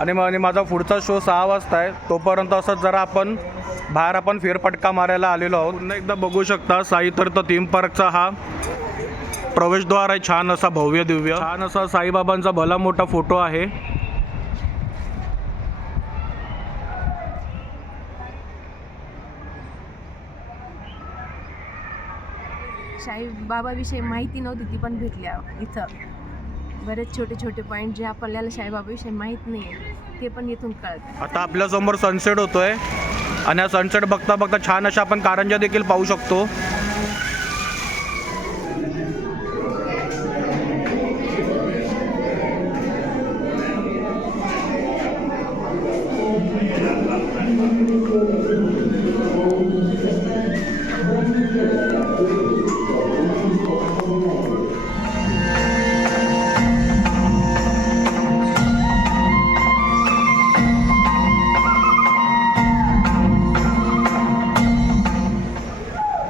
आणि माझा पुढचा शो 6 वाजता आहे. तोपर्यंत असंच जरा आपण बाहेर फेरफटका मारायला आलेलो आहोत. पुन्हा एकदा बघू शकता साई तीर्थ थीम पार्कचा हा प्रवेशद्वार आहे. छान असा भव्य दिव्य, छान असा साईबाबांचा भला मोठा फोटो आहे. साईबाबाविषयी माहिती नव्हती, ती पण भेटल्या इथं. बरेच छोटे छोटे पॉईंट जे आपल्याला साईबाबाविषयी माहीत नाही आहे ते पण इथून कळत. आता आपल्यासमोर सनसेट होतोय आणि हा सनसेट बघता बघता छान अशा आपण कारंजा देखील पाहू शकतो.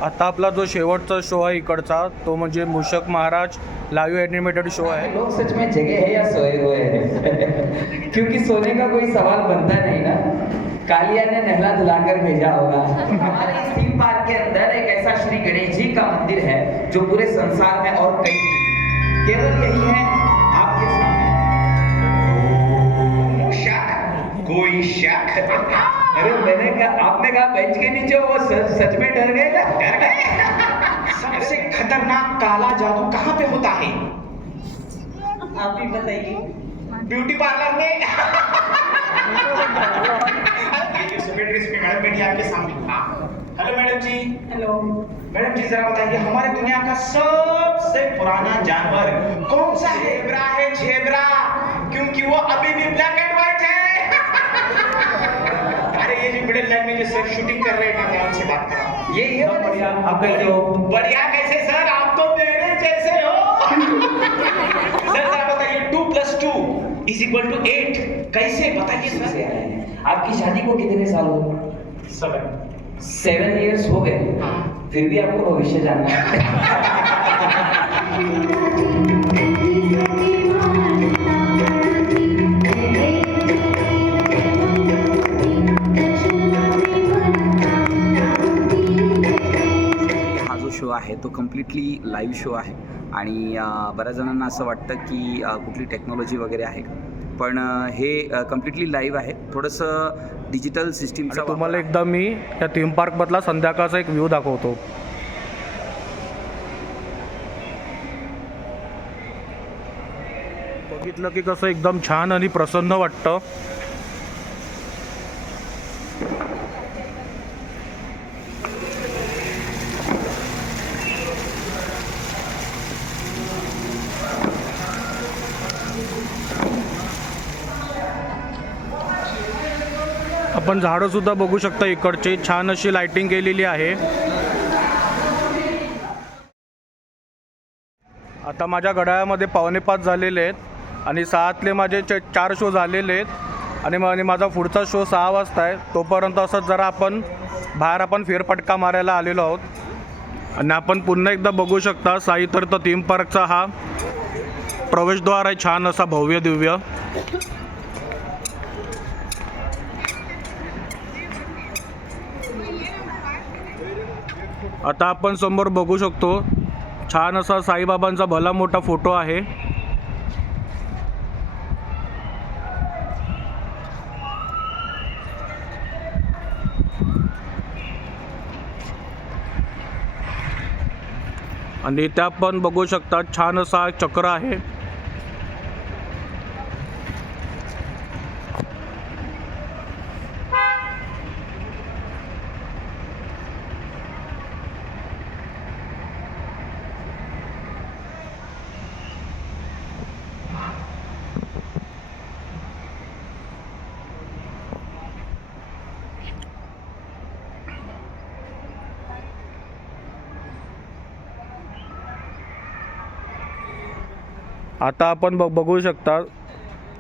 आता आपला जो शेवटचा शो आहे इकडचा, तो म्हणजे मूषक महाराज लाईव्ह एनिमेटेड शो आहे. लोग सच में जगे है या सोए हुए हैं? क्योंकि सोने का कोई सवाल बनता नहीं ना. कालिया ने नहला धुलाकर भेजा होगा. हमारे इस थीम पार्क के अंदर एक ऐसा श्री गणेश जी का मंदिर है जो पूरे संसार में और कहीं नहीं, केवल यही है आपके सामने. मूषक कोई शक? अरे आपने कहा बेंच के नीचे वो सच में डर गए ना? डर गए? सबसे खतरनाक काला जादू कहाँ पे होता है? आप ही बताइए. ब्यूटी पार्लर में. मैडम बैठी आपके सामने. हेलो मैडम जी. हेलो मैडम जी जरा बताइए, हमारे दुनिया का सबसे पुराना जानवर कौन सा है? झेब्रा है, झेब्रा. क्योंकि वो अभी भी ब्लैक एंड व्हाइट है. अरे ये जो मिडिल लाइन में जो सर शूटिंग कर रहे हैं, मैं उनसे बात कर रहा हूँ. ये बढ़िया. आप कैसे हो? बढ़िया कैसे सर, आप तो मेरे जैसे हो. सर जरा बताइए 2 + 2 = 8 कैसे बताइए सर? आपकी शादी को कितने साल हो गए? 7 इयर्स हो गए. फिर भी आपको भविष्य जानना है. शो आहे तो कम्प्लिटली लाईव्ह शो आहे आणि बऱ्याच जणांना असं वाटतं की कुठली टेक्नॉलॉजी वगैरे आहे, पण हे कम्प्लिटली लाईव्ह आहे. थोडंसं डिजिटल सिस्टीमचा तुम्हाला एकदा मी या थीम पार्कमधला संध्याकाळचा एक व्ह्यू दाखवतो. बघितलं की कसं एकदम छान आणि प्रसन्न वाटतं. आपण झाडं सुद्धा बघू शकता इकडचे, छान अशी लाइटिंग केलेली आहे. आता माझ्या घड्याळामध्ये 5:45 झालेले आहेत आणि 6तले माझे 4 शो झालेले आहेत आणि माझा पुढचा शो 6 वाजता आहे. तोपर्यंत असंच जरा आपण बाहेर फेरफटका मारायला आलेलो आहोत. आणि आपण पुन्हा एकदा बघू शकता साई तीर्थ थीम पार्कचा हा प्रवेशद्वार आहे. छान असा भव्य दिव्य. आता आपण समोर बघू शकतो छान असा साईबाबांचा भला मोठा फोटो आहे. आणि इथे आपण बघू शकता छान असा चक्र आहे. आता आपण बघू शकता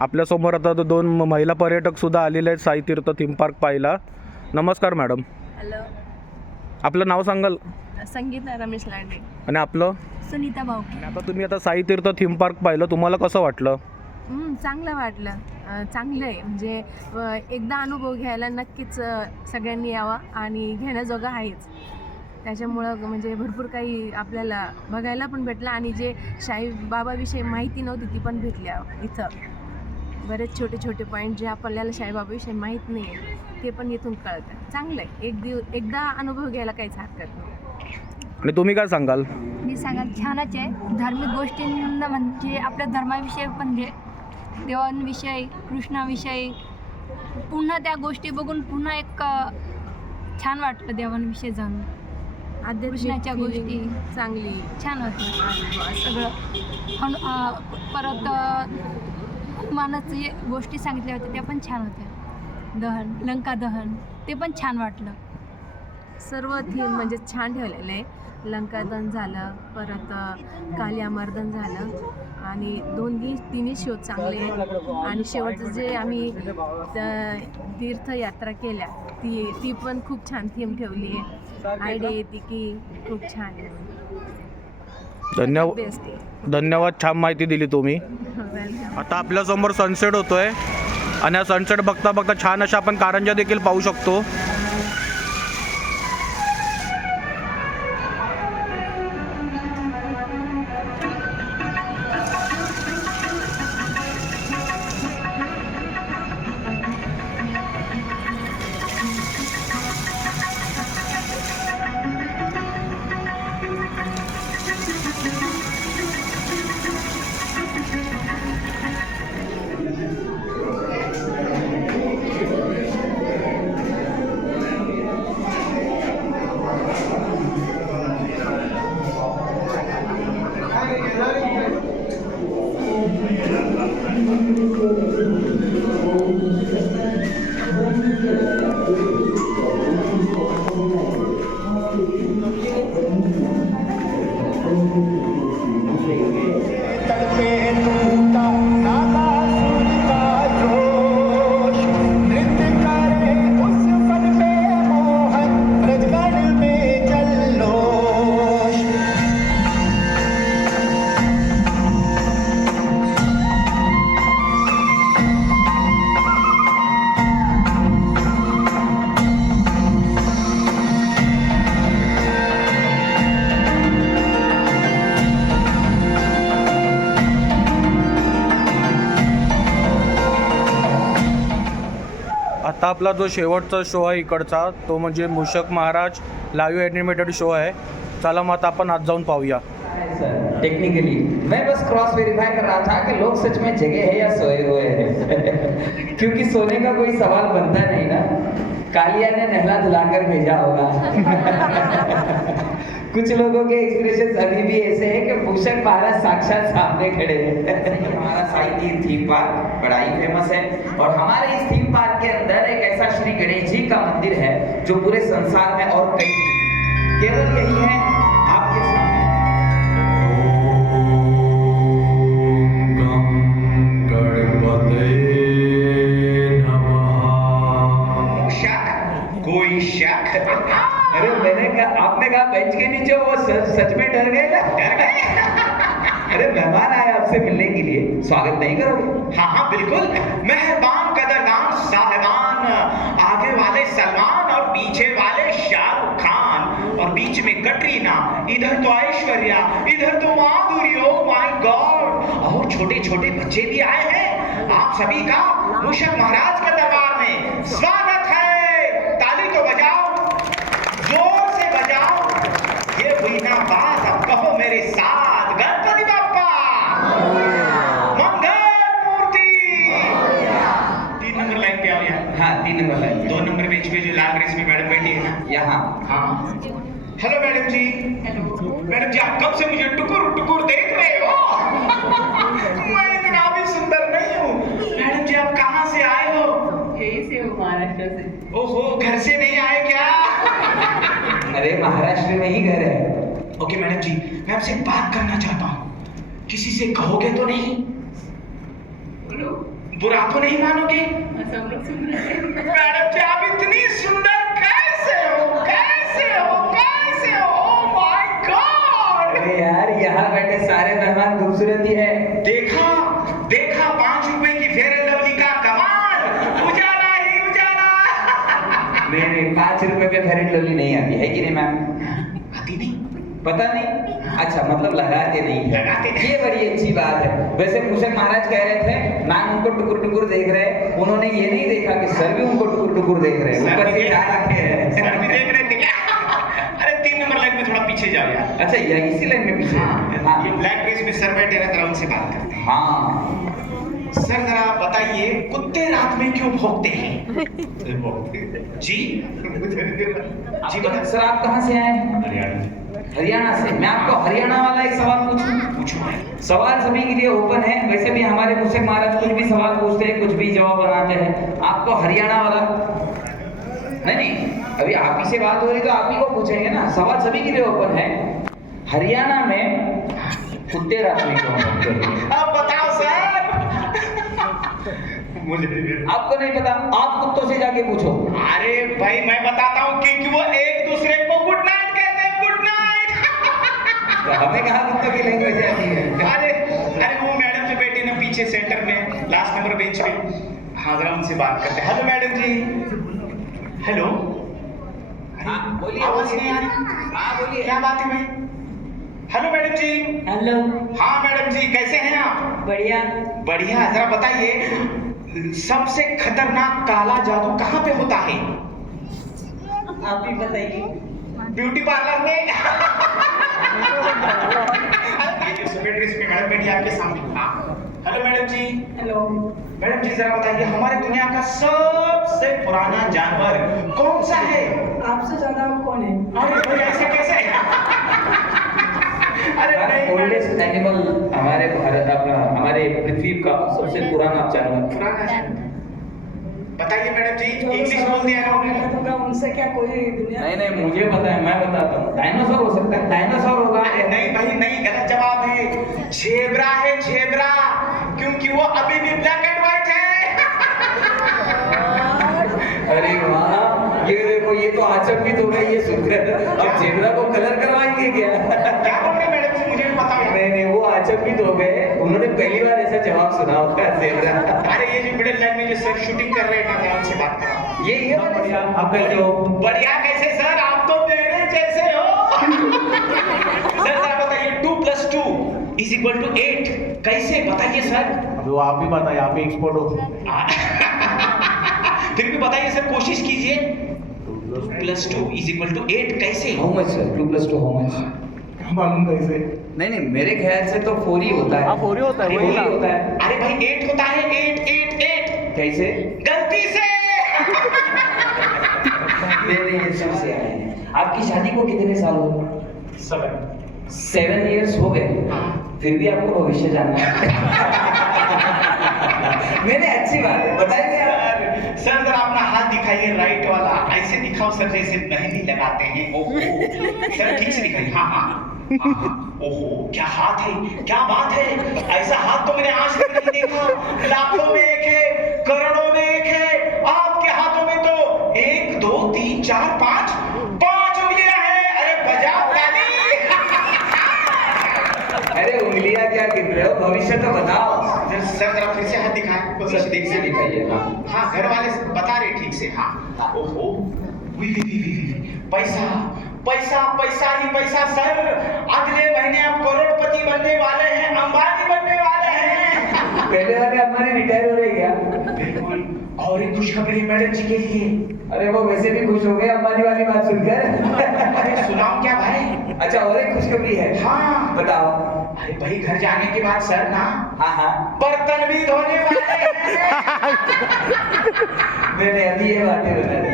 आपल्यासमोर आता 2 महिला पर्यटकसुद्धा आलेले आहेत साई तीर्थ थीम पार्क पाहायला. नमस्कार मॅडम. हॅलो. आपलं नाव सांगाल? संगीता रमेश लांडे. आणि आपलं? सुनीता भाऊकी. आता तुम्ही आता साई तीर्थ थीम पार्क पाहिलं, तुम्हाला कसं वाटलं? चांगलं वाटलं. चांगलं आहे म्हणजे एकदा अनुभव घ्यायला नक्कीच सगळ्यांनी यावा आणि घेण्याजोगं आहेच. त्याच्यामुळं म्हणजे भरपूर काही आपल्याला बघायला पण भेटलं आणि जे साईबाबाविषयी माहिती नव्हती ती पण भेटली इथं. बरेच छोटे छोटे पॉईंट जे आपल्याला साईबाबाविषयी माहीत नाही आहे ते पण इथून कळतं. चांगलं आहे. एकदा अनुभव घ्यायला काहीच हरकत नाही. आणि तुम्ही काय सांगाल? मी सांगाल छानच आहे. धार्मिक गोष्टींना म्हणजे आपल्या धर्माविषयी पण देवांविषयी कृष्णाविषयी पुन्हा त्या गोष्टी बघून पुन्हा एक छान वाटलं देवांविषयी जाणून. कृष्णाच्या गोष्टी चांगली छान होत्या सगळं. परत हनुमानाचं जे गोष्टी सांगितल्या होत्या त्या पण छान होत्या. दहन लंका दहन ते पण छान वाटलं. सर्व थीम म्हणजे छान ठेवलेलं आहे. लंकादहन झालं, परत कालियामर्दन झालं आणि तिन्ही शो चांगले आहेत. आणि शेवटचं जे आम्ही तीर्थयात्रा केल्या ती पण खूप छान थीम ठेवली आहे. आयडिया येते की खूप छान आहे. बेस्ट आहे. धन्यवाद, छान माहिती दिली तुम्ही. आता आपल्यासमोर सनसेट होतोय आणि हा सनसेट बघता बघता छान अशा आपण कारंजा देखील पाहू शकतो. आता आपला जो शेवटचा शो आहे इकडचा तो म्हणजे मूषक महाराज लाईव्ह ॲनिमेटेड शो आहे. चला मग आता आपण आज जाऊन पाहूया. टेक्निकली मैं बस क्रॉस वेरीफाई कर रहा था कि लोग सच में जगे हैं या सोए हुए हैं क्योंकि सोने का कोई सवाल बनता नहीं ना. कालिया ने नहला धुलाकर भेजा होगा. कुछ लोगों के एक्सप्रेशन अभी भी ऐसे हैं कि मूषक महाराज साक्षात सामने खड़े हैं. हमारा साई तीर्थ थीम पार्क बड़ा ही फेमस है और हमारे इस थीम पार्क के अंदर एक ऐसा श्री गणेश जी का मंदिर है जो पूरे संसार में और कहीं केवल यही है आपके सामने. कोई शक? अरे मैंने कहा, आपने कहा बेंच के नीचे वो सच में डर गए ना? डर गए? अरे मेहमान आए आपसे मिलने के लिए, स्वागत नहीं करोगे? हाँ हाँ बिल्कुल. मेहरबान कदरदान साहिबान, आगे वाले सलमान और पीछे वाले शाहरुख खान और बीच में कटरीना, इधर तो ऐश्वर्या, इधर तो माधुरी. Oh my God. और छोटे छोटे बच्चे भी आए हैं. आप सभी का मूषक महाराज के दरबार में स्वागत है. ताली तो बजाओ, जोर से बजाओ. ये हुई ना बात. अब कहो मेरे साथ, गणपति बाप्पा मंगल मूर्ति. 3 नंबर लाइन पे आओ यार. हाँ 3 नंबर लाइन. 2 नंबर बेंच पे जो लाल ड्रेस में मैडम बैठी है ना. यहाँ. हाँ. हेलो मैडम जी. मैडम जी आप कब से मुझे टुकुर टुकुर देख रहे हो? मैं इतना भी सुंदर नहीं हूँ. मैडम जी आप कहाँ से आए हो? यही से हूँ, महाराष्ट्र से. ओहो, घर से नहीं आए क्या? अरे महाराष्ट्र में ही घर है. ओके मैडम जी, मैं आपसे बात करना चाहता हूँ. किसी से कहोगे तो नहीं? बोलो. बुरा तो नहीं मानोगे? सब लोग सुन रहे हैं. मैडम जी आप इतनी सुंदर कैसे हो? कैसे हो? कैसे हो? Oh my God. अरे यार यहाँ बैठे सारे मेहमान खूबसूरत ही है. देखा देखा 5 5 रुपए में फेयर लवली नहीं आती है कि नहीं मैम? आती नहीं? पता नहीं, अच्छा मतलब लगाते नहीं है। लगाते नहीं। ये बड़ी अच्छी बात है। वैसे मूसक महाराज कह रहे थे मैम उनको टुकुर टुकुर देख रहे, उन्होंने ये नहीं देखा कि सर भी उनको टुकुर टुकुर देख रहे हैं, ऊपर से क्या रखे हैं। सर भी देख रहे थे क्या? अरे 3 नंबर लाइन में थोड़ा पीछे जाओ यार। अच्छा ये इसी लाइन में पीछे। हाँ, ये ब्लैक ड्रेस में सर बैठे रहते हैं, उनसे बात करते हैं। हाँ सर जरा बताइए कुत्ते रात में क्यों भौंकते हैं? जी जी बता। सर आप कहाँ से आए हैं? हरियाणा से। मैं आपको हरियाणा वाला एक सवाल पूछूं? पूछो भाई। सवाल सभी के लिए ओपन है, वैसे भी हमारे मूसक महाराज कुछ भी सवाल पूछते हैं, कुछ भी जवाब बनाते हैं। आपको हरियाणा वाला नहीं, अभी आप ही से बात हो रही तो आप ही को पूछेंगे ना। सवाल सभी के लिए ओपन है। हरियाणा में कुत्ते रात में क्यों भौंकते हैं? अब बताओ सर। मुझे आपको नहीं पता? आप कुत्तों से जाके पूछो। अरे भाई मैं बताता हूँ क्योंकि वो एक दूसरे को गुड नाइट कहते हैं, गुड नाइट। तो हमें कहाँ कुत्तों की लैंग्वेज आती है? अरे अरे वो मैडम जो बैठी ना पीछे सेंटर में लास्ट नंबर बेंच पे, हाँ जरा उनसे बात करते हैं। हेलो मैडम जी। हेलो। हाँ, बोलिए, आवाज बोलिए। नहीं आ रही? हाँ बोलिए। क्या बात है भाई? हेलो मैडम जी। हेलो। हाँ मैडम जी कैसे हैं आप? बढ़िया। बढ़िया। जरा बताइए सबसे खतरनाक काला जादू कहाँ पे होता है? आप ही बताइए। ब्यूटी पार्लर में। ये जो सफेद ड्रेस में मैडम बैठी है आपके सामने। हाँ। हेलो मैडम जी। हेलो। मैडम जी जरा बताइए हमारे दुनिया का सबसे पुराना जानवर कौन सा है? आपसे ज्यादा आप कौन है? अरे भाई ऐसे कैसे? अरे नहीं ओल्डेस्ट एनिमल हमारे भारत हमारे पृथ्वी का सबसे पुराना जानवर। पुराना जानवर। बताइए मैडम जी इंग्लिश बोल दिया ना उन्होंने। होगा उनसे क्या कोई दुनिया? नहीं नहीं मुझे पता है, मैं बताता हूँ। डायनासोर हो सकता है, डायनासोर होगा। अरे नहीं भाई नहीं, गलत जवाब है। झेब्रा है झेब्रा, क्योंकि वो अभी भी ब्लैक एंड व्हाइट है। अरे वाह, ये देखो ये तो आचंबित हो गई ये सुनकर। अब जेब्रा को कलर करवाएंगे क्या? क्या बोल रहे मैडम जी मुझे भी बताओ यार। नहीं नहीं वो आचंबित हो गए, उन्होंने पहली बार ऐसा जवाब सुना होगा जेब्रा। अरे ये जो मिडिल लाइन में जो सर शूटिंग कर रहे हैं ना उनसे बात करो। ये बढ़िया। आप कैसे हो? बढ़िया कैसे सर, आप तो मेरे जैसे हो। सर जरा बताइए 2 + 2 = 8 कैसे बताइए सर? जो आप ही बताइए, आप ही एक्सपर्ट हो। फिर भी बताइए सर, कोशिश कीजिए। 2 + 2 = 8 कैसे? हाउ मच सर? 2 + 2 हाउ मच? मालूम कैसे? नहीं नहीं मेरे ख्याल से तो 4 ही होता है। हाँ 4 ही होता है, वही 4 ना। ही होता है। अरे भाई 8 होता है, 8 8 8 कैसे? गलती से। नहीं नहीं ये सब से आए हैं। आपकी शादी को कितने साल हो गए? 7 इयर्स हो गए। फिर भी आपको भविष्य जानना है। मैंने अच्छी बात है बताइए आप। सर जरा अपना हाथ दिखाइए, राइट वाला ऐसे दिखाओ सर जैसे मेहंदी लगाते हैं। ओहो सर ठीक से दिखाइए। हाँ हाँ हाँ। ओहो क्या हाथ है, क्या बात है। ऐसा हाथ तो मैंने आज तक नहीं देखा। लाखों में एक है, करोड़ों में एक है। आपके हाथों में तो 1 2 3 4 5 उंगलियां हैं। अरे बजाओ ताली। अरे उंगलियां क्या गिन रहे हो? भविष्य तो बताओ। सर जरा फिर से हाथ दिखाएं। सर ठीक से दिखाइए। हाँ हाँ घर वाले बता रहे ठीक से। हाँ ओहो वी पैसा पैसा पैसा ही पैसा सर। अगले महीने आप करोड़पति बनने वाले हैं, अंबानी बनने वाले हैं। पहले वाले हमारे रिटायर हो रहे क्या? बिल्कुल। और एक खुशखबरी मैडम जी के लिए। अरे वो वैसे भी खुश हो गए अंबानी वाली बात सुनकर। अरे सुनाओ क्या भाई? अच्छा और एक खुशखबरी है। हाँ बताओ। अरे भाई घर जाने के बाद सर ना हाँ हाँ बर्तन भी धोने वाले हैं। मैंने अभी ये बातें बता दी।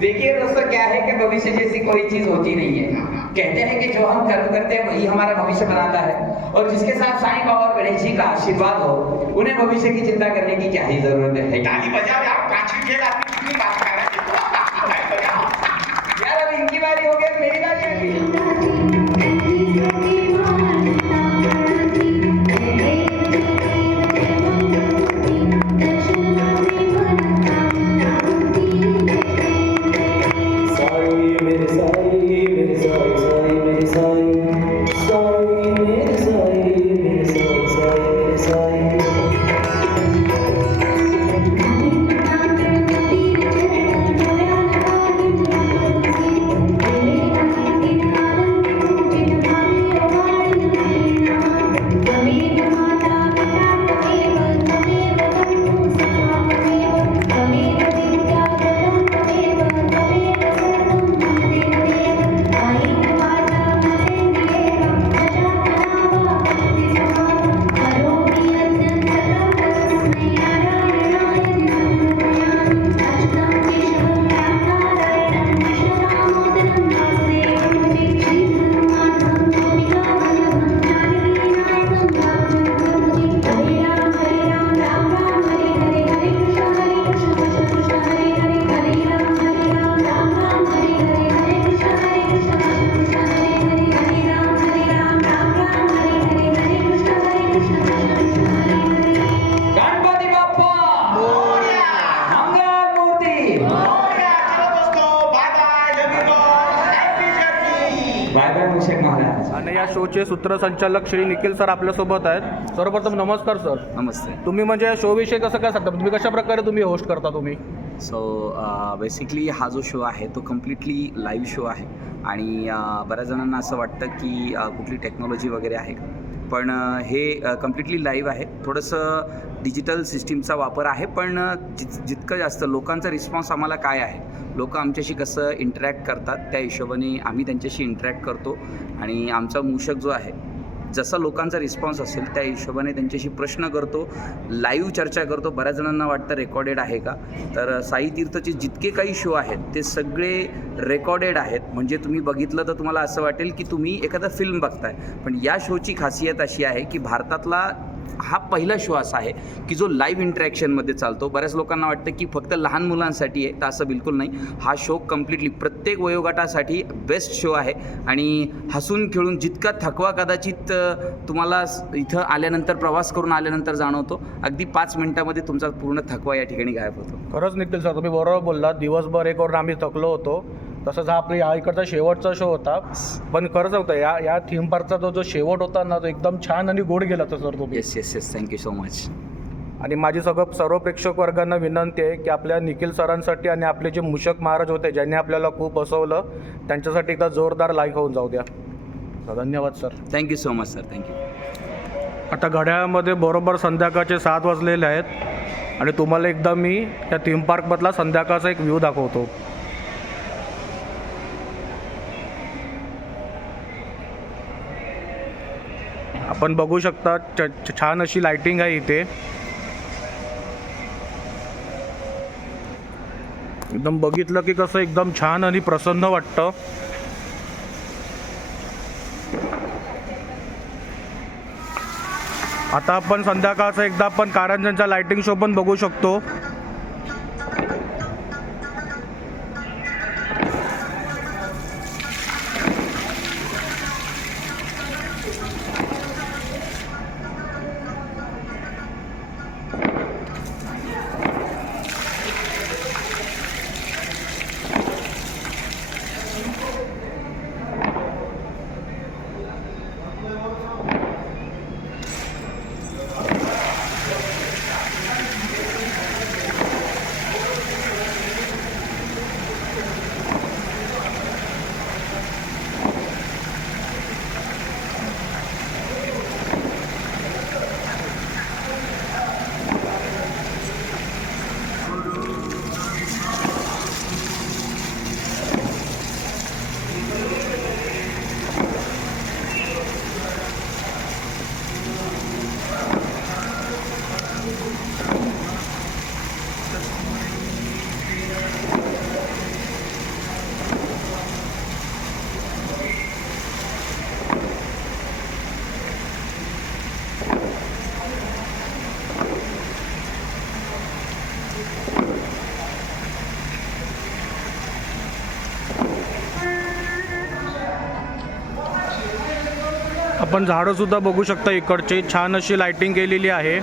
देखिए दोस्तों क्या है कि भविष्य जैसी कोई चीज होती नहीं है। कहते हैं कि जो हम कर्म करते हैं वही हमारा भविष्य बनाता है, और जिसके साथ साईं बाबा और गणेश जी का आशीर्वाद हो उन्हें भविष्य की चिंता करने की क्या ही जरूरत है। ताली बजाओ यार, 5 मिनट आपकी कितनी बात कर रहे हैं। यार अब इनकी बारी हो गई, मेरी बारी आ गई। Thank you. शोचे सूत्रसंचालक श्री निखिल सर आपल्यासोबत आहेत. सर्वप्रथम नमस्कार सर. नमस्ते. तुम्ही म्हणजे या शोविषयी कसं काय सांगता, तुम्ही कशा प्रकारे तुम्ही होस्ट करता तुम्ही? सो बेसिकली हा जो शो आहे तो कम्प्लिटली लाईव्ह शो आहे आणि बऱ्याच जणांना असं वाटतं की कुठली टेक्नॉलॉजी वगैरे आहे का, पण हे कम्प्लिटली लाईव्ह आहे. थोडंसं डिजिटल सिस्टीमचा वापर आहे, पण जितकं जास्त लोकांचा रिस्पॉन्स आम्हाला काय आहे, लोक आमच्याशी कसं इंटरॅक्ट करतात त्या हिशोबाने आम्ही त्यांच्याशी इंटरॅक्ट करतो आणि आमचा मूषक जो आहे जसा लोकांचा रिस्पॉन्स असेल त्या हिशोबाने त्यांच्याशी प्रश्न करतो, लाईव्ह चर्चा करतो. बऱ्याच जणांना वाटतं रेकॉर्डेड आहे का, तर साई तीर्थचे जितके काही शो आहेत ते सगळे रेकॉर्डेड आहेत. म्हणजे तुम्ही बघितलं तर तुम्हाला असं वाटेल की तुम्ही एखादा फिल्म बघताय. पण या शोची खासियत अशी आहे की भारतातला हा पहिला शो असा आहे की जो लाईव्ह इंटरॅक्शनमध्ये चालतो. बऱ्याच लोकांना वाटतं की फक्त लहान मुलांसाठी आहे, तर असं बिलकुल नाही. हा शो कम्प्लिटली प्रत्येक वयोगटासाठी बेस्ट शो आहे आणि हसून खेळून जितका थकवा कदाचित तुम्हाला इथं आल्यानंतर प्रवास करून आल्यानंतर जाणवतो, अगदी 5 मिनिटामध्ये तुमचा पूर्ण थकवा या ठिकाणी गायब होतो. खरंच निखिल सर तुम्ही बरोबर बोललात. दिवसभर एक करून आम्ही थकलो होतो. तसंच हा आपला या इकडचा शेवटचा शो होता, पण खरंच होतं या थीम पार्कचा जो शेवट होता ना तो एकदम छान आणि गोड गेला होता सर तुम्ही. Yes thank you so much. आणि माझी सर्व प्रेक्षक वर्गांना विनंती आहे की आपल्या निखिल सरांसाठी आणि आपले जे मूषक महाराज होते ज्यांनी आपल्याला खूप हसवलं त्यांच्यासाठी एकदा जोरदार लाईक होऊन जाऊ द्या. धन्यवाद sir. Thank you so much sir. Thank you. आता घड्याळामध्ये बरोबर संध्याकाळचे 7 वाजलेले आहेत आणि तुम्हाला एकदा मी त्या थीम पार्कमधला संध्याकाळचा एक व्ह्यू दाखवतो. आपण बघू शकता छान अशी लाइटिंग आहे इथे. एकदम बघितलं की कसं एकदम छान आणि प्रसन्न वाटतं. आता आपण संध्याकाळचा एकदा आपण कारंज्यांचा लाइटिंग शो पण बघू शकतो. आपण झाडंसुद्धा बघू शकता. इकडची छान अशी लाइटिंग केलेली आहे.